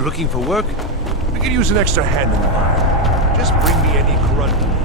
you're looking for work, we could use an extra hand in the mine. Just bring me any grunt you need.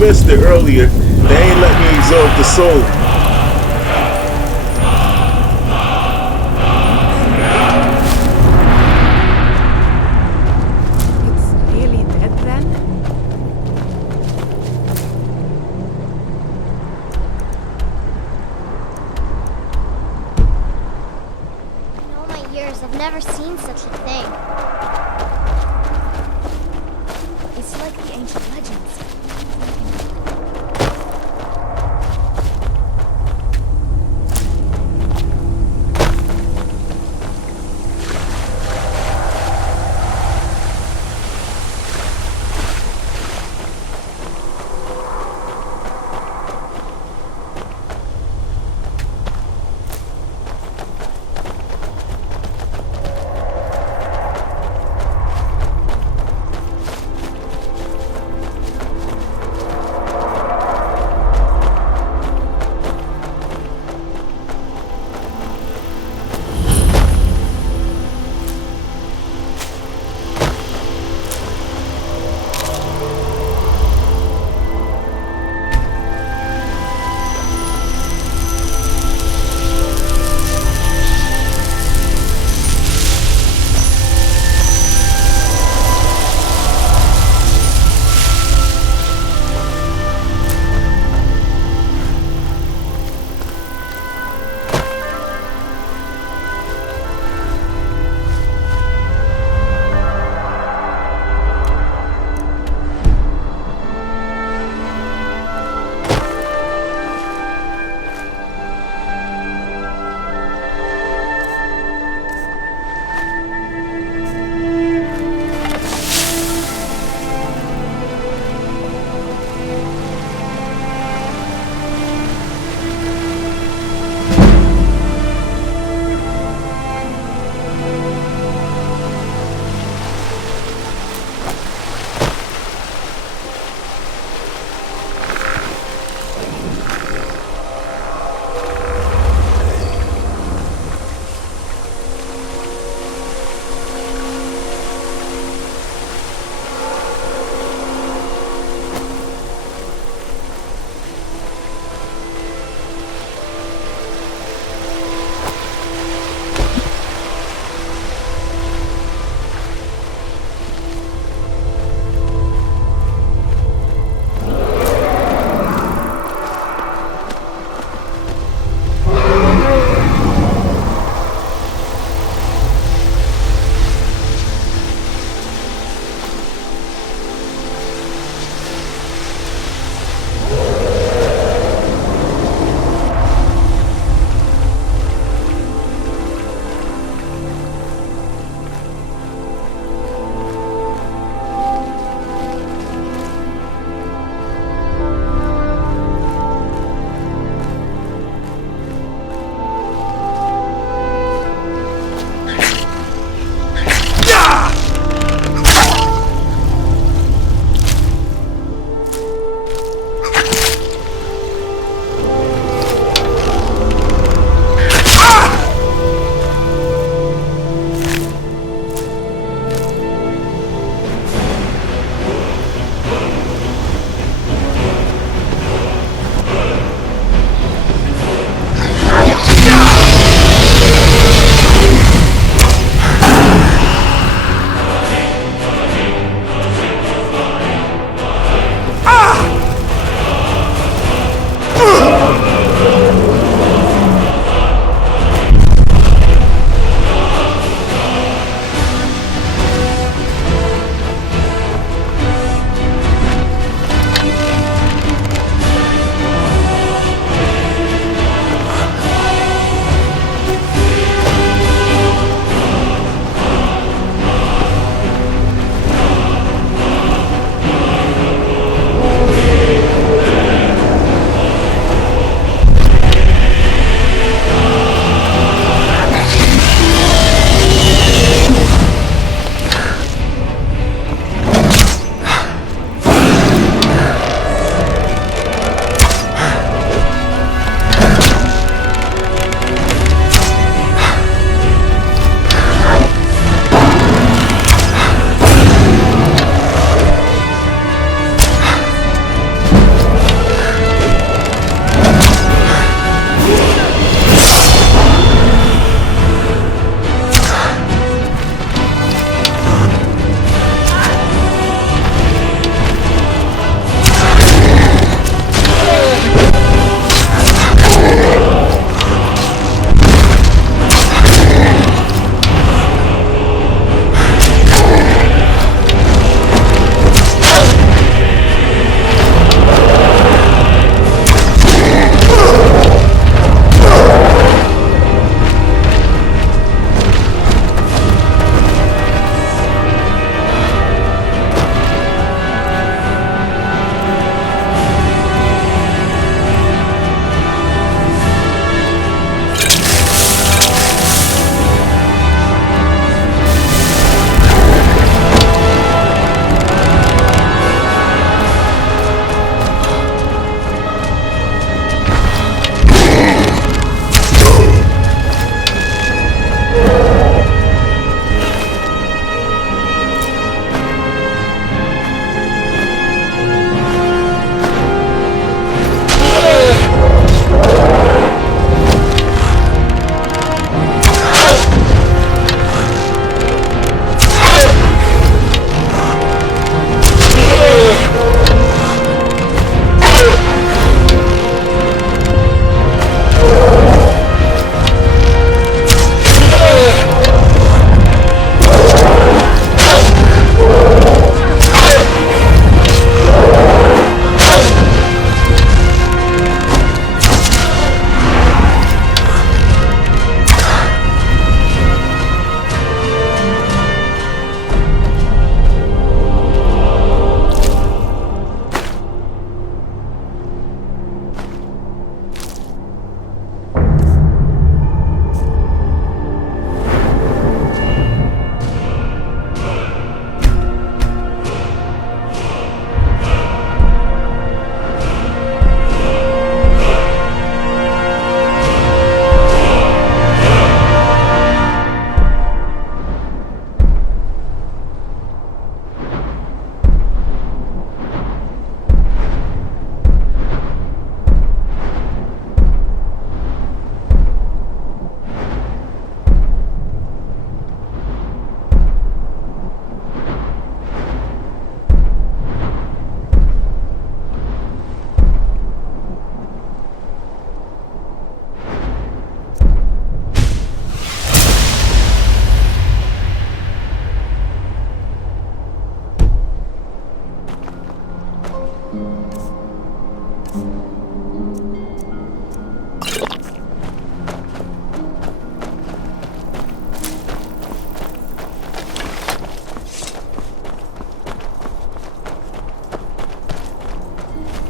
Missed it earlier. They ain't let me exalt the soul. It's really dead then? In all my years, I've never seen such a thing. It's like the ancient legends.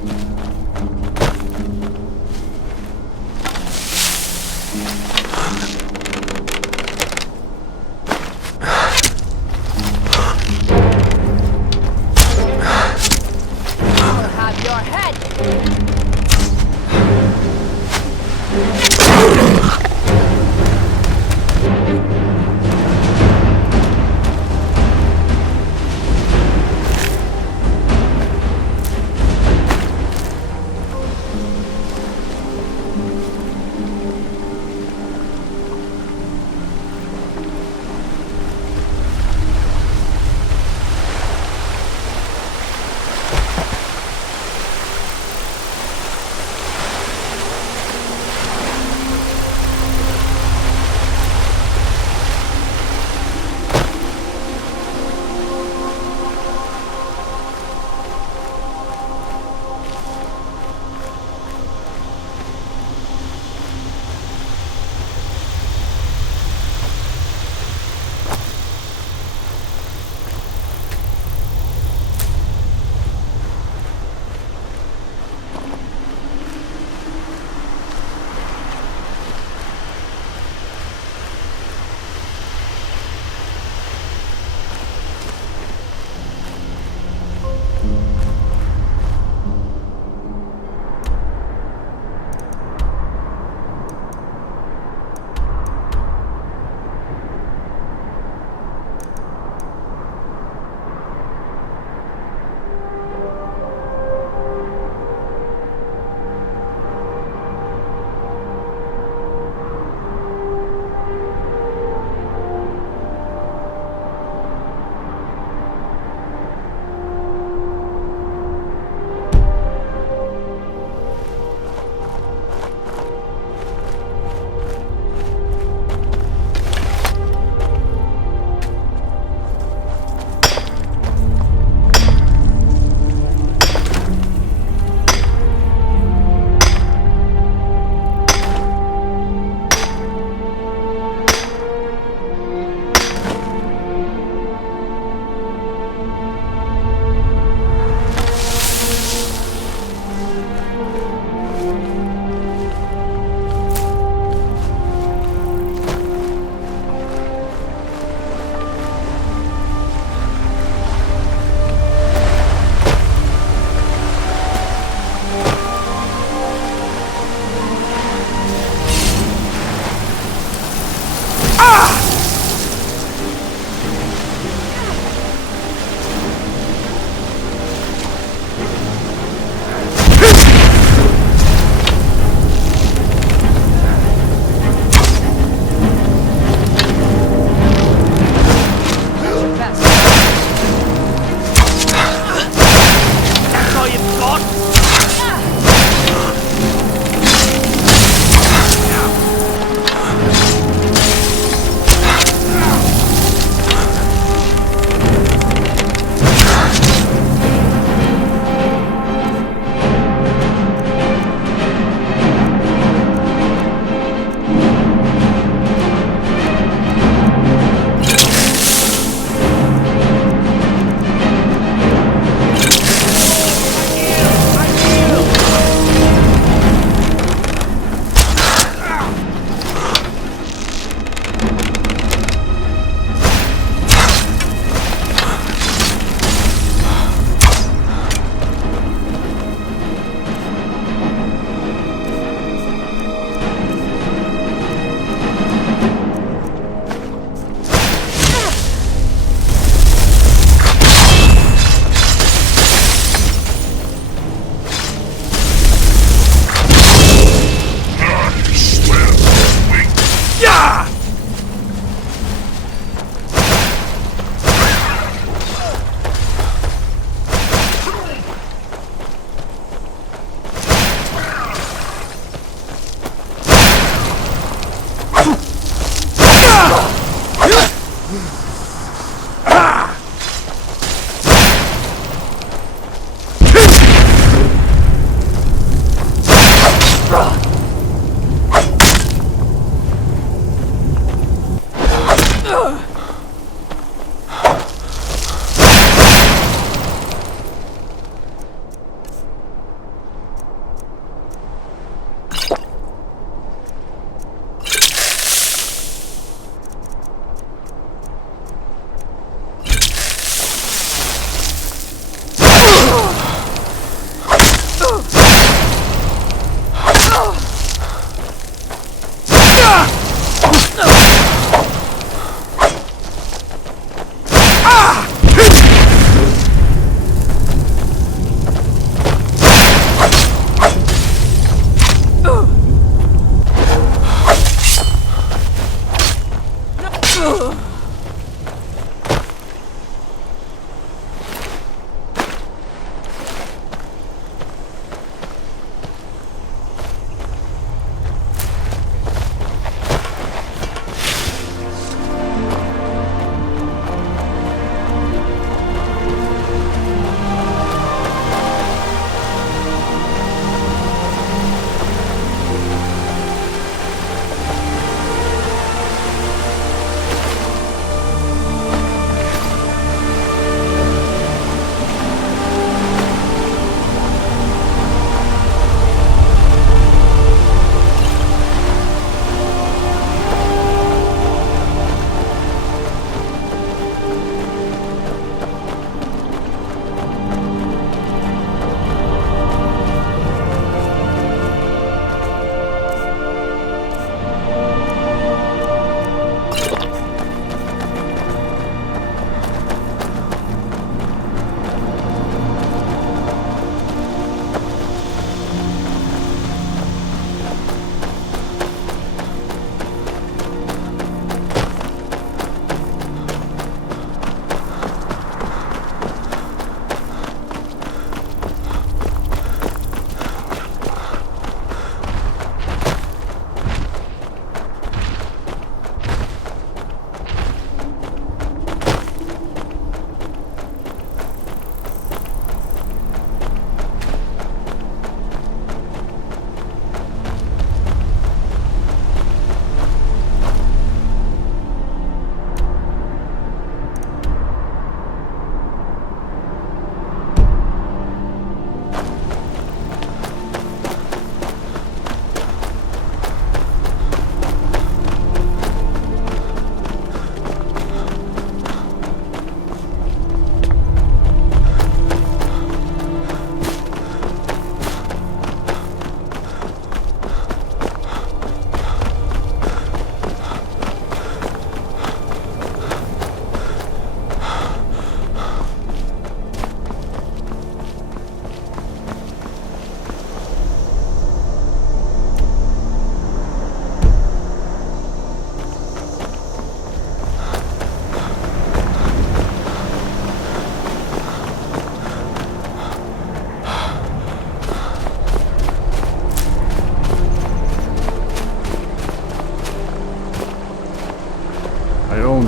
I'll have your head.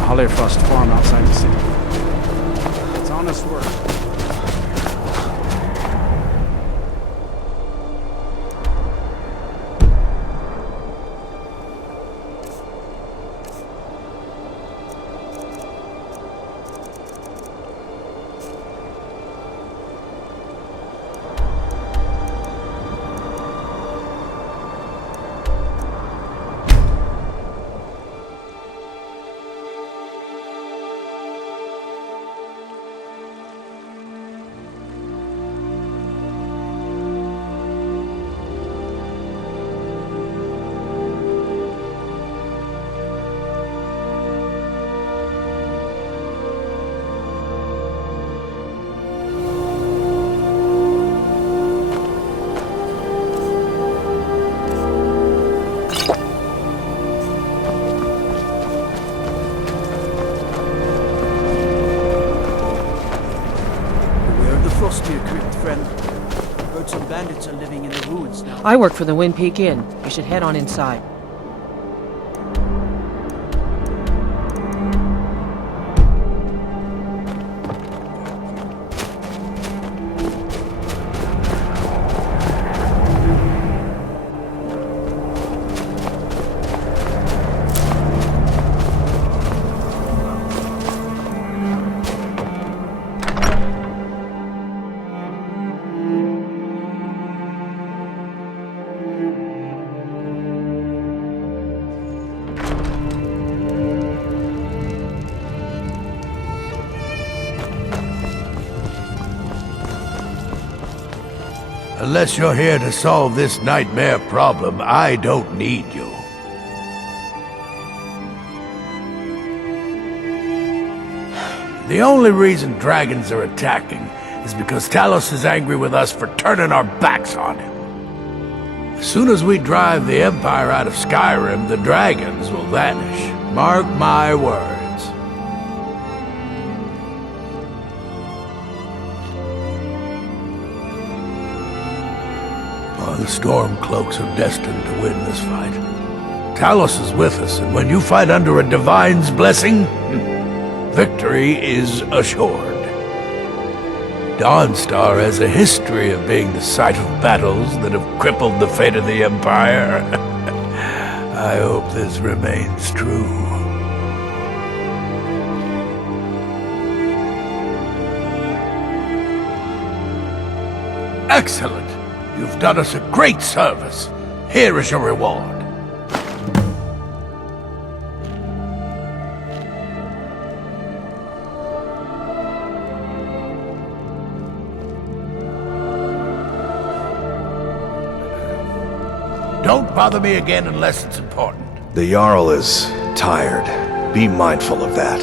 the Hollyfrost farm outside the city. It's honest work. I work for the Wind Peak Inn. You should head on inside. Unless you're here to solve this nightmare problem, I don't need you. The only reason dragons are attacking is because Talos is angry with us for turning our backs on him. As soon as we drive the Empire out of Skyrim, the dragons will vanish. Mark my words. The Stormcloaks are destined to win this fight. Talos is with us, and when you fight under a divine's blessing, victory is assured. Dawnstar has a history of being the site of battles that have crippled the fate of the Empire. I hope this remains true. Excellent! You've done us a great service. Here is your reward. Don't bother me again unless it's important. The Jarl is tired. Be mindful of that.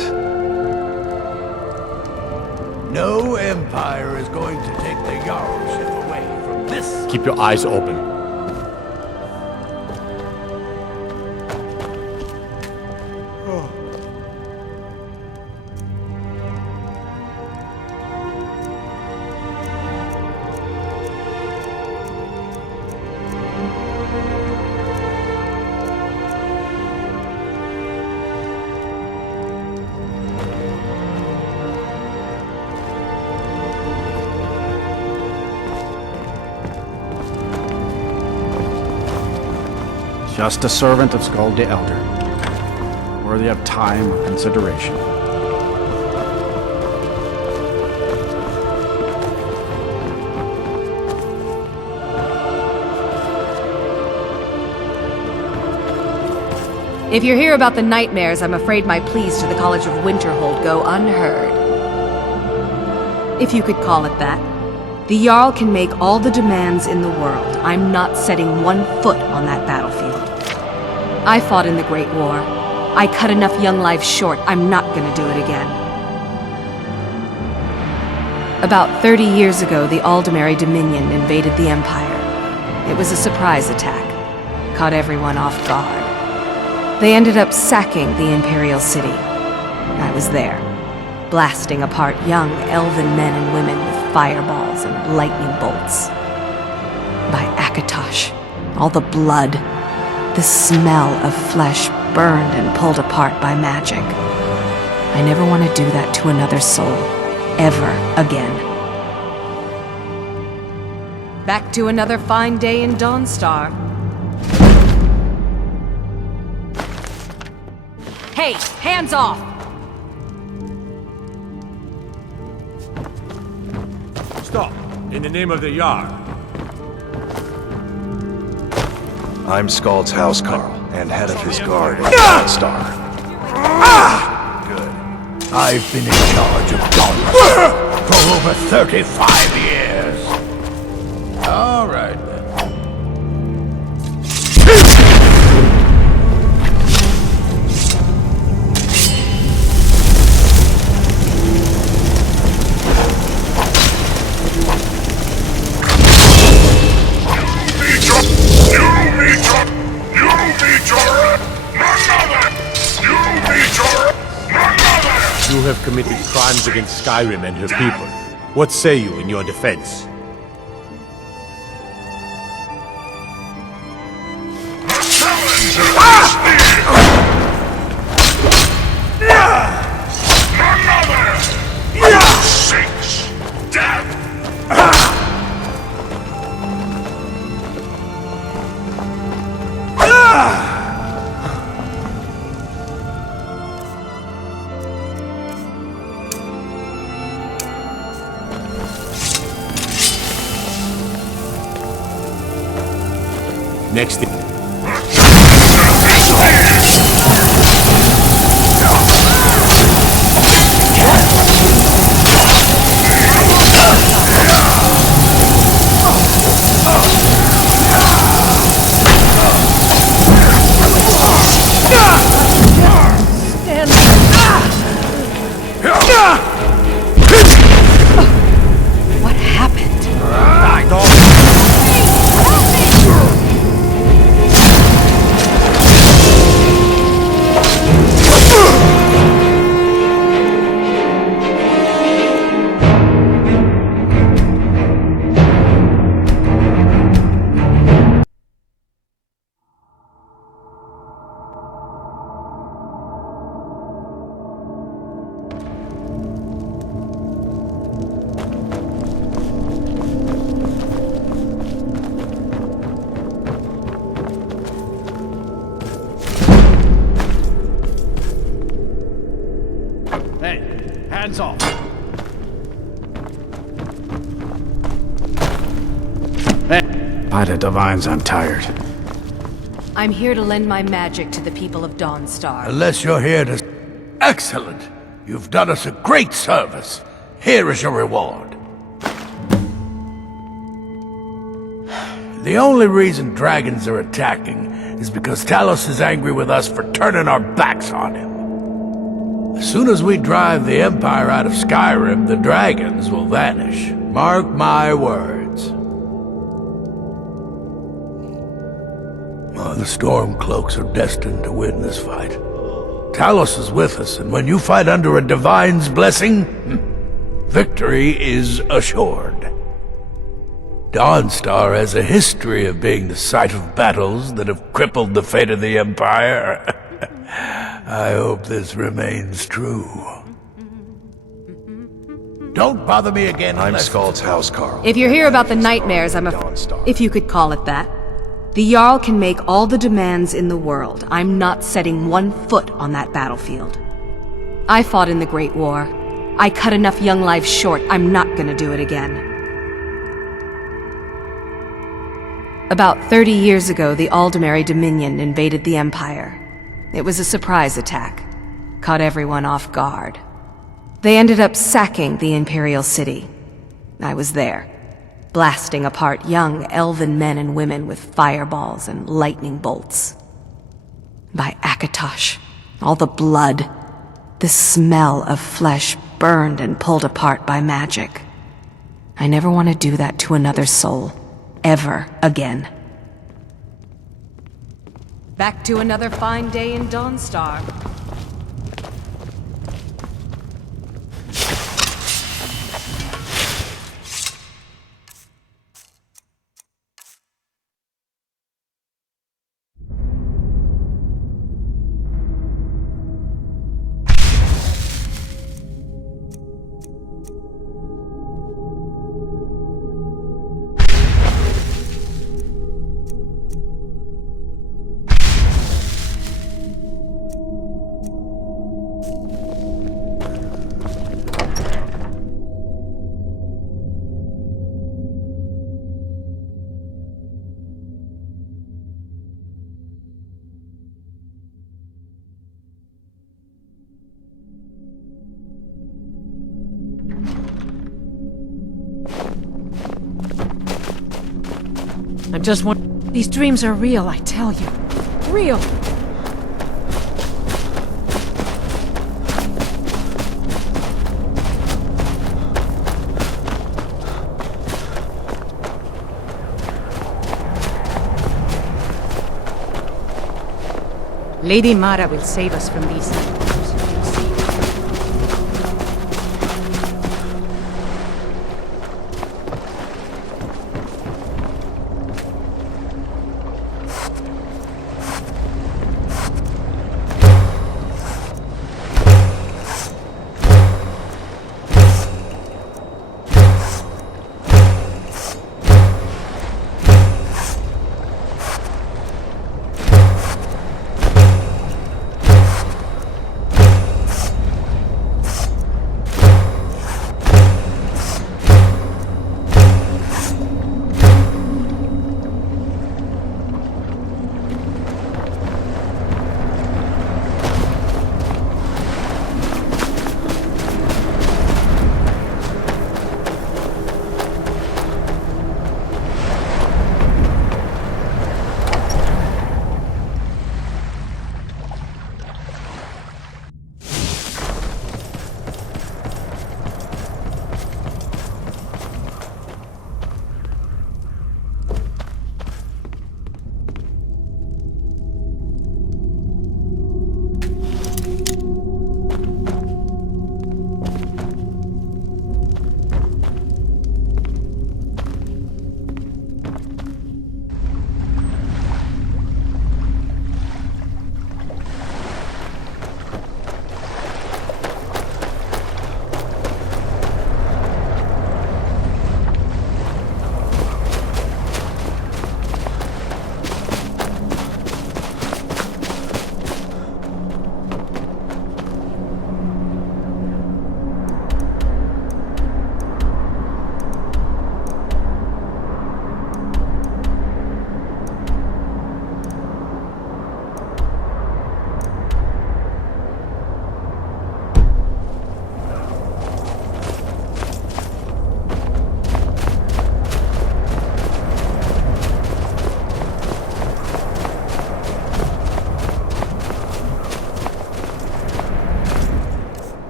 No Empire is going to take the Jarlship away from this. Keep your eyes open. Just a servant of Skald the Elder, worthy of time or consideration. If you hear about the nightmares, I'm afraid my pleas to the College of Winterhold go unheard. If you could call it that. The Jarl can make all the demands in the world. I'm not setting one foot on that battlefield. I fought in the Great War. I cut enough young lives short. I'm not gonna do it again. About 30 years ago, the Aldemary Dominion invaded the Empire. It was a surprise attack. Caught everyone off guard. They ended up sacking the Imperial City. I was there, blasting apart young elven men and women with fireballs and lightning bolts. By Akatosh, all the blood, the smell of flesh burned and pulled apart by magic. I never want to do that to another soul. Ever again. Back to another fine day in Dawnstar. Hey, hands off! Stop! In the name of the Jarl. I'm Skald's housecarl, and head of his guard at Dawnstar. Good. I've been in charge of Dawnless for over 35 years. All right, then. You have committed crimes against Skyrim and her people. What say you in your defense? Next thing. What happened? Hey, hands off. Hey. By the divines, I'm tired. I'm here to lend my magic to the people of Dawnstar. Unless you're here to... Excellent! You've done us a great service. Here is your reward. The only reason dragons are attacking is because Talos is angry with us for turning our backs on him. As soon as we drive the Empire out of Skyrim, the dragons will vanish. Mark my words. Oh, the Stormcloaks are destined to win this fight. Talos is with us, and when you fight under a divine's blessing, victory is assured. Dawnstar has a history of being the site of battles that have crippled the fate of the Empire. I hope this remains true. Don't bother me again I'm unless... Skald's housecarl. If you're here about the nightmares, if you could call it that. The Jarl can make all the demands in the world. I'm not setting one foot on that battlefield. I fought in the Great War. I cut enough young lives short. I'm not gonna do it again. About 30 years ago, the Aldemary Dominion invaded the Empire. It was a surprise attack. Caught everyone off guard. They ended up sacking the Imperial City. I was there, blasting apart young elven men and women with fireballs and lightning bolts. By Akatosh, all the blood, the smell of flesh burned and pulled apart by magic. I never want to do that to another soul. Ever again. Back to another fine day in Dawnstar. I'm just one. These dreams are real, I tell you. Real. Lady Mara will save us from these nightmares. You'll see.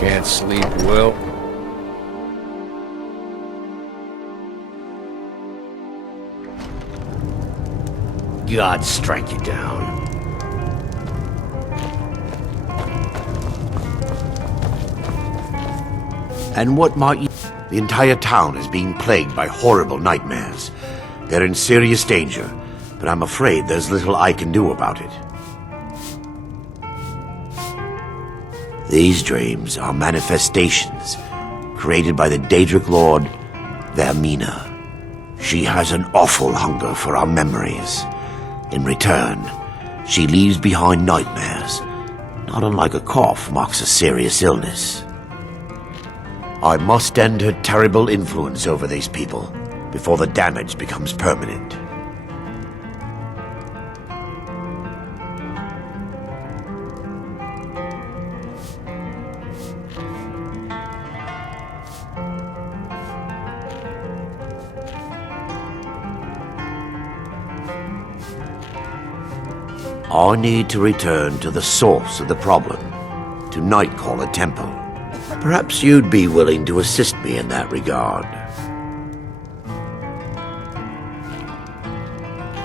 Can't sleep well. God strike you down. And what might you... The entire town is being plagued by horrible nightmares. They're in serious danger, but I'm afraid there's little I can do about it. These dreams are manifestations created by the Daedric Lord, Vermina. She has an awful hunger for our memories. In return, she leaves behind nightmares, not unlike a cough marks a serious illness. I must end her terrible influence over these people before the damage becomes permanent. I need to return to the source of the problem, to Nightcaller Temple. Perhaps you'd be willing to assist me in that regard.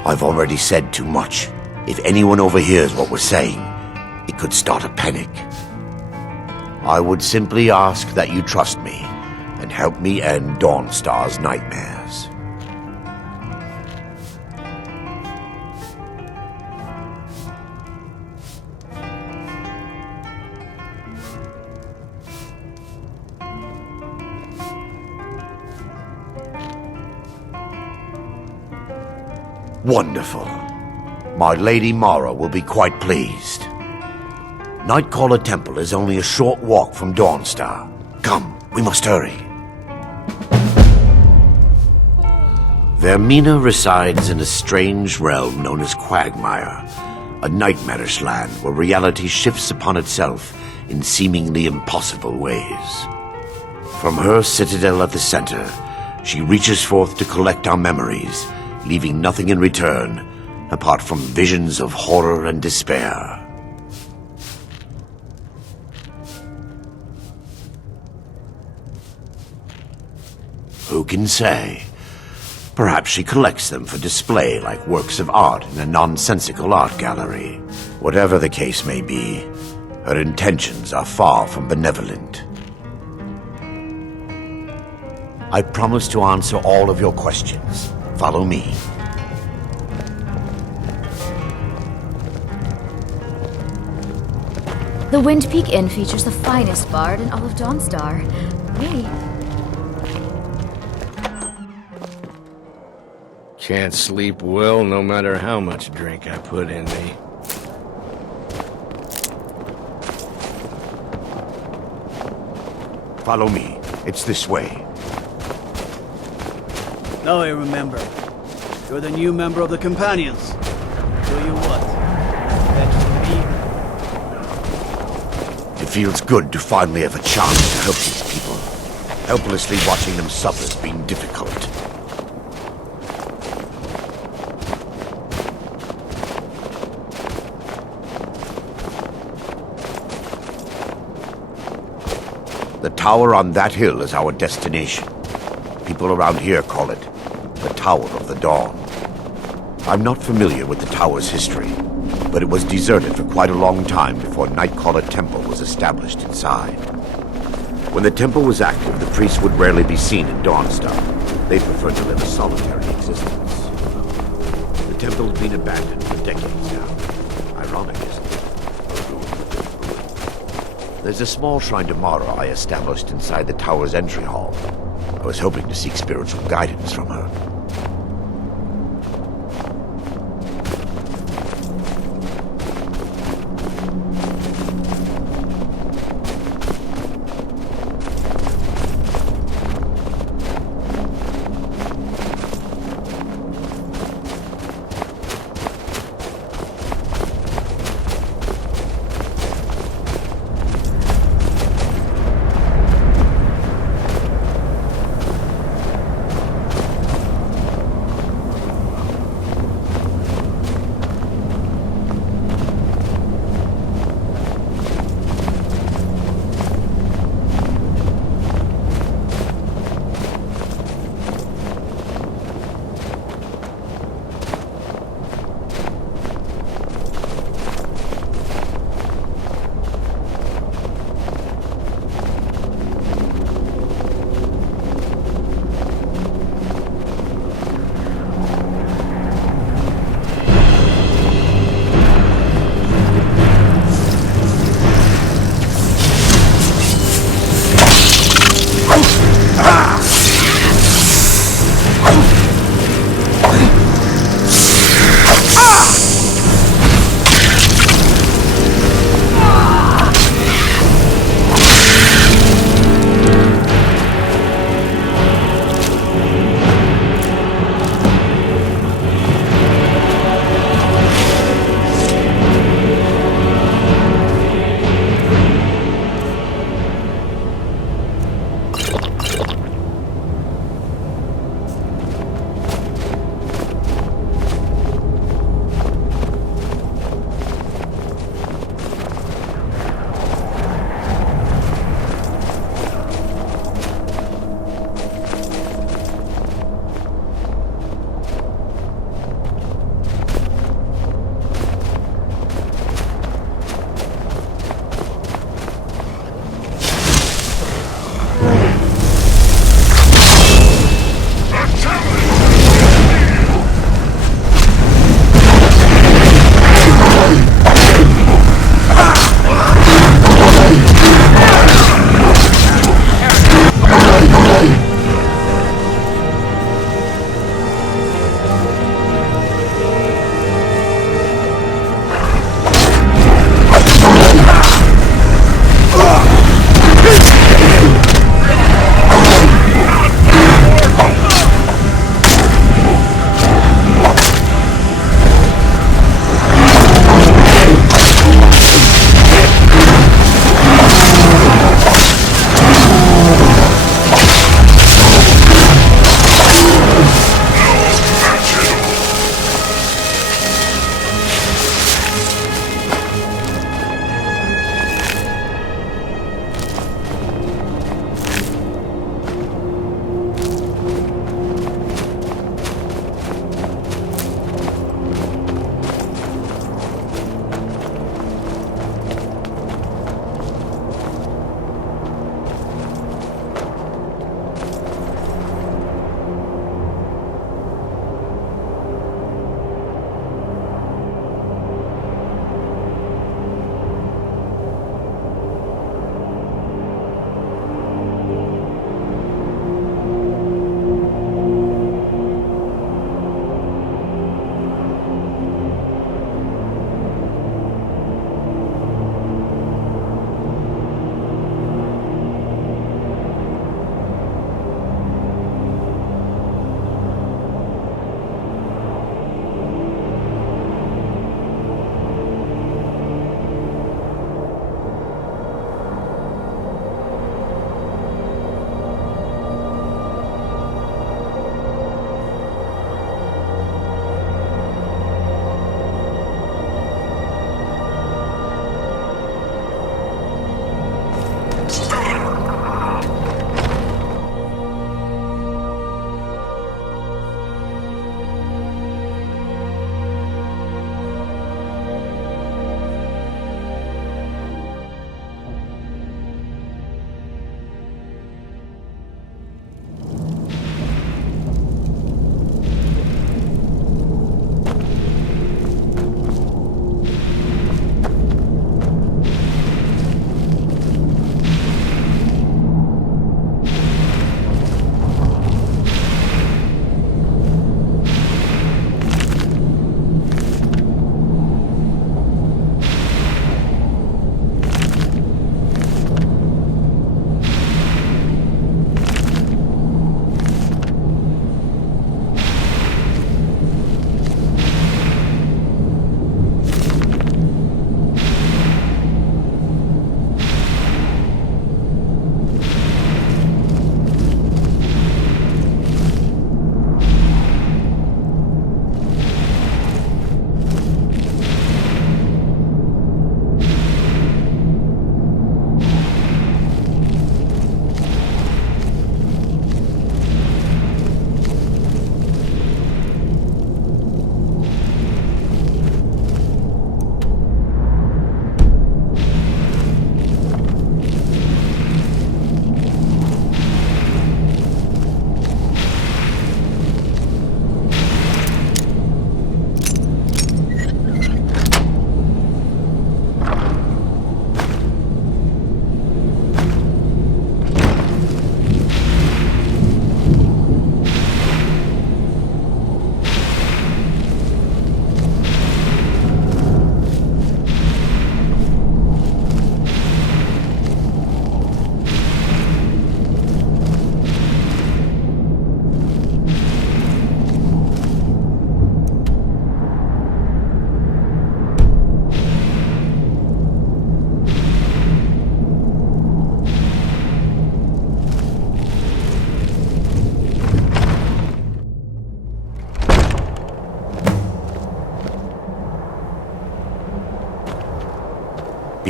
I've already said too much. If anyone overhears what we're saying, could start a panic. I would simply ask that you trust me and help me end Dawnstar's nightmares. Wonderful. My Lady Mara will be quite pleased. Nightcaller Temple is only a short walk from Dawnstar. Come, we must hurry. Vermina resides in a strange realm known as Quagmire, a nightmarish land where reality shifts upon itself in seemingly impossible ways. From her citadel at the center, she reaches forth to collect our memories, leaving nothing in return apart from visions of horror and despair. Who can say? Perhaps she collects them for display like works of art in a nonsensical art gallery. Whatever the case may be, her intentions are far from benevolent. I promise to answer all of your questions. Follow me. The Wind Peak Inn features the finest bard in all of Dawnstar. Really? Can't sleep well no matter how much drink I put in me. Follow me. It's this way. Now I remember. You're the new member of the Companions. Do you what? Fetch for me? It feels good to finally have a chance to help these people. Helplessly watching them suffer has been difficult. The tower on that hill is our destination. People around here call it the Tower of the Dawn. I'm not familiar with the tower's history, but it was deserted for quite a long time before Nightcaller Temple was established inside. When the temple was active, the priests would rarely be seen in Dawnstar. They preferred to live a solitary existence. The temple has been abandoned for decades now. Ironic, isn't it? There's a small shrine to Mara I established inside the tower's entry hall. I was hoping to seek spiritual guidance from her.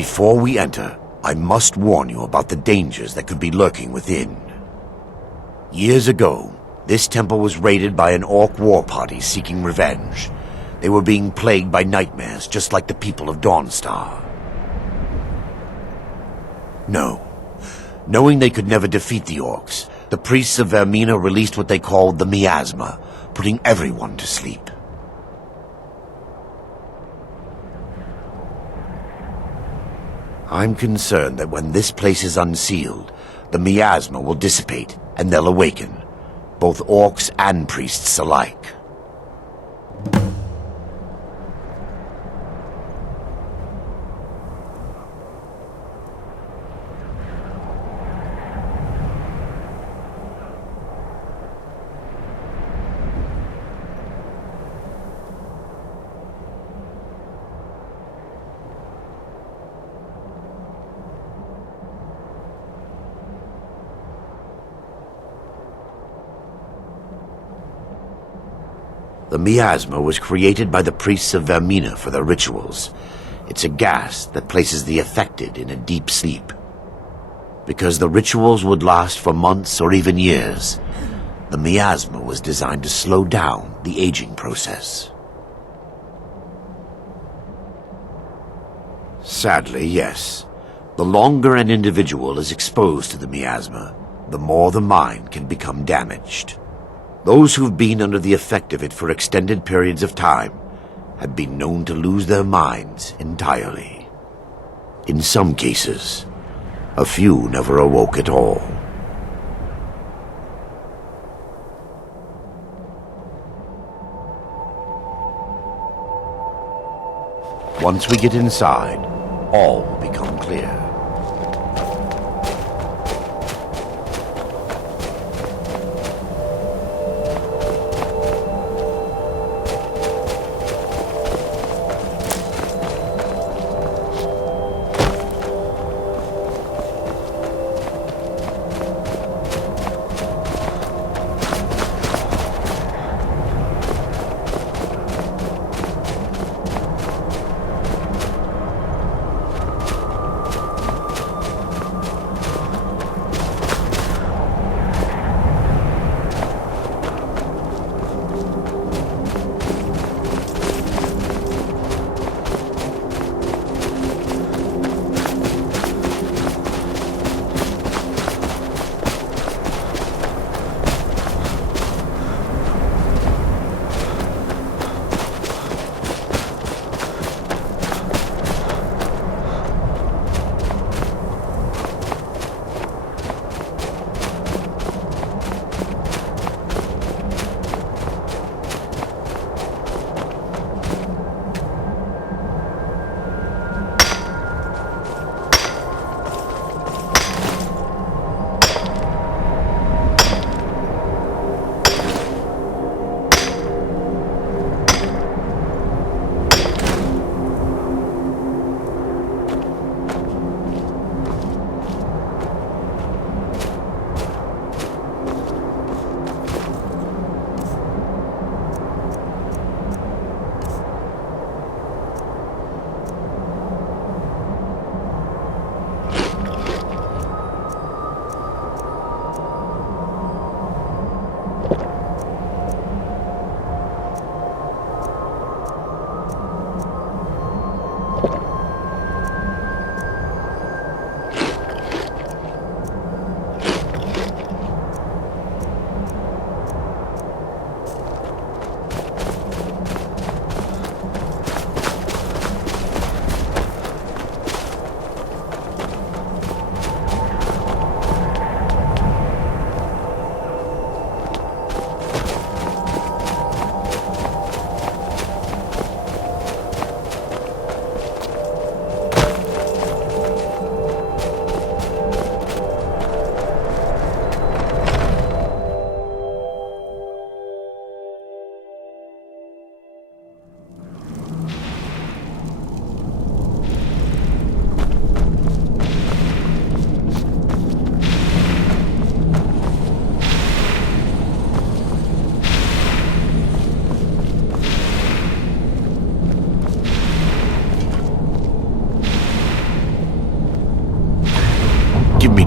Before we enter, I must warn you about the dangers that could be lurking within. Years ago, this temple was raided by an orc war party seeking revenge. They were being plagued by nightmares, just like the people of Dawnstar. No. Knowing they could never defeat the orcs, the priests of Vermina released what they called the miasma, putting everyone to sleep. I'm concerned that when this place is unsealed, the miasma will dissipate and they'll awaken, both orcs and priests alike. The miasma was created by the priests of Vermina for their rituals. It's a gas that places the affected in a deep sleep. Because the rituals would last for months or even years, the miasma was designed to slow down the aging process. Sadly, yes. The longer an individual is exposed to the miasma, the more the mind can become damaged. Those who've been under the effect of it for extended periods of time have been known to lose their minds entirely. In some cases, a few never awoke at all. Once we get inside, all will become clear.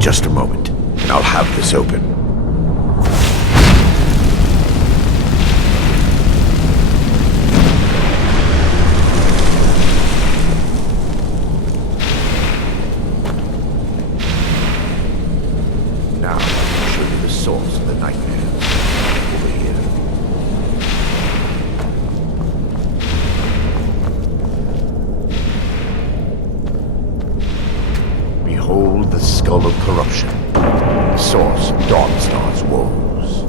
just a moment, and I'll have this open. Now, I'll show you the source of the nightmares. Over here. Behold the skull of corruption, the source of Dawnstar's woes.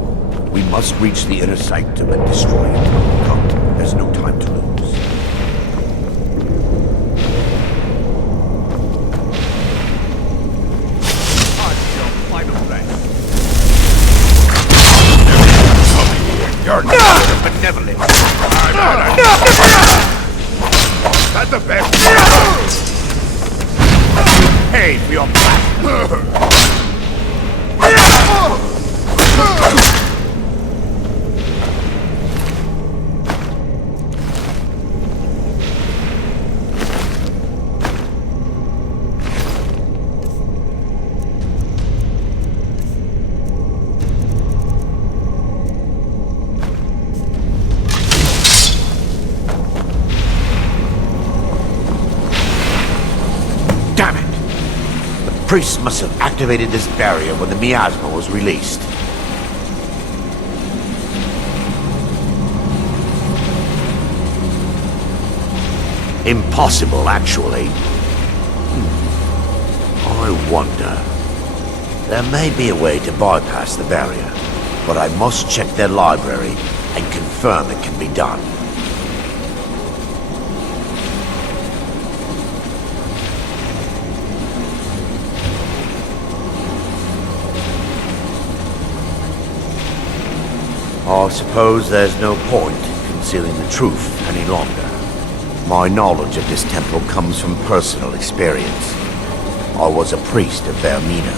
We must reach the inner sanctum and destroy it. Come, there's no time to lose. You're not benevolent. That's the best. Pay for your Damn it! The priest must have activated this barrier when the miasma was released. Impossible, actually. I wonder. There may be a way to bypass the barrier, but I must check their library and confirm it can be done. I suppose there's no point concealing the truth any longer. My knowledge of this temple comes from personal experience. I was a priest of Vermina.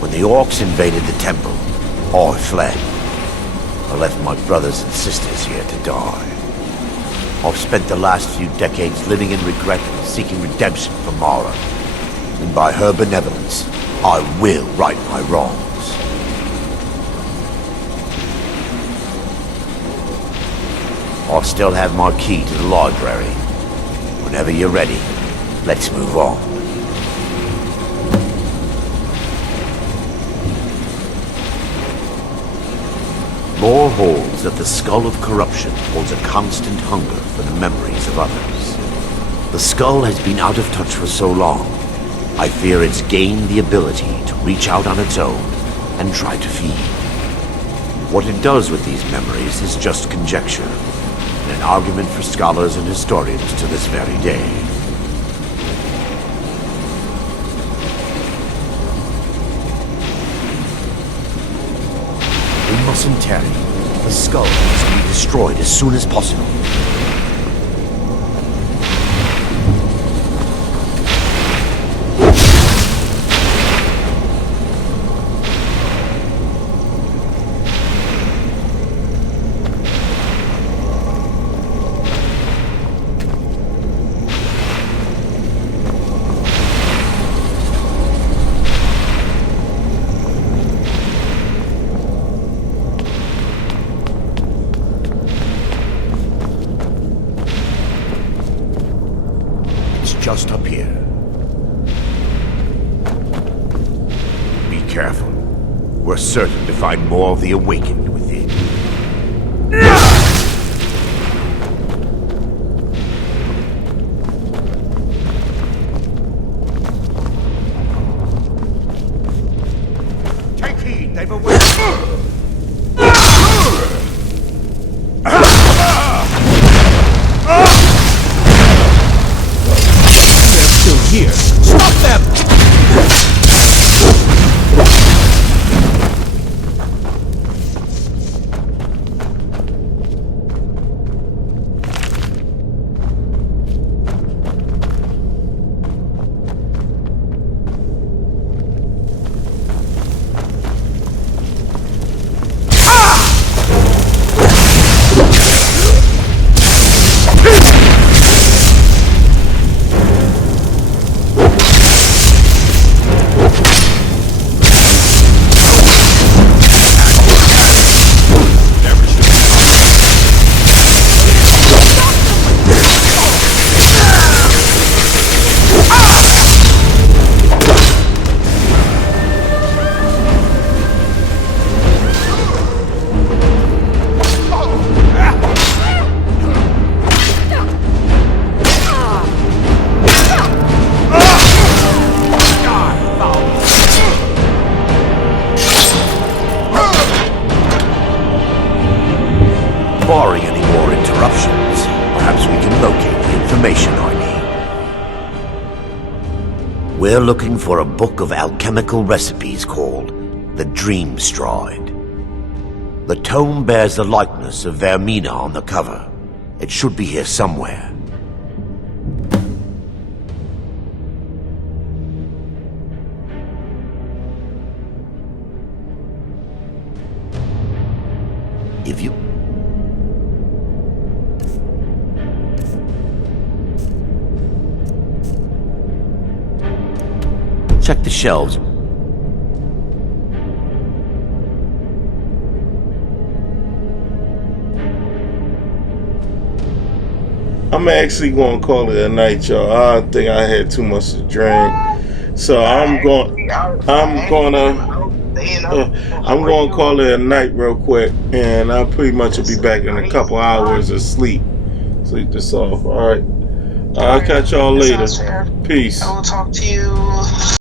When the orcs invaded the temple, I fled. I left my brothers and sisters here to die. I've spent the last few decades living in regret and seeking redemption from Mara. And by her benevolence, I will right my wrongs. I still have my key to the library. Whenever you're ready, let's move on. Lore holds that the skull of corruption holds a constant hunger for the memories of others. The skull has been out of touch for so long, I fear it's gained the ability to reach out on its own and try to feed. What it does with these memories is just conjecture, and an argument for scholars and historians to this very day. We mustn't tarry. The skull needs to be destroyed as soon as possible. Just up here. Be careful. We're certain to find more of the awakened within. Take heed, they've awakened. Here, stop them! barring any more interruptions, perhaps we can locate the information I need. We're looking for a book of alchemical recipes called the Dream Stride. The tome bears the likeness of Vermina on the cover. It should be here somewhere. If you... Check the shelves. I'm actually going to call it a night, y'all. I think I had too much to drink, so I'm going to call it a night real quick, and I'll pretty much will be back in a couple hours of sleep this off. All right, I'll catch y'all later. Peace. I will talk to you.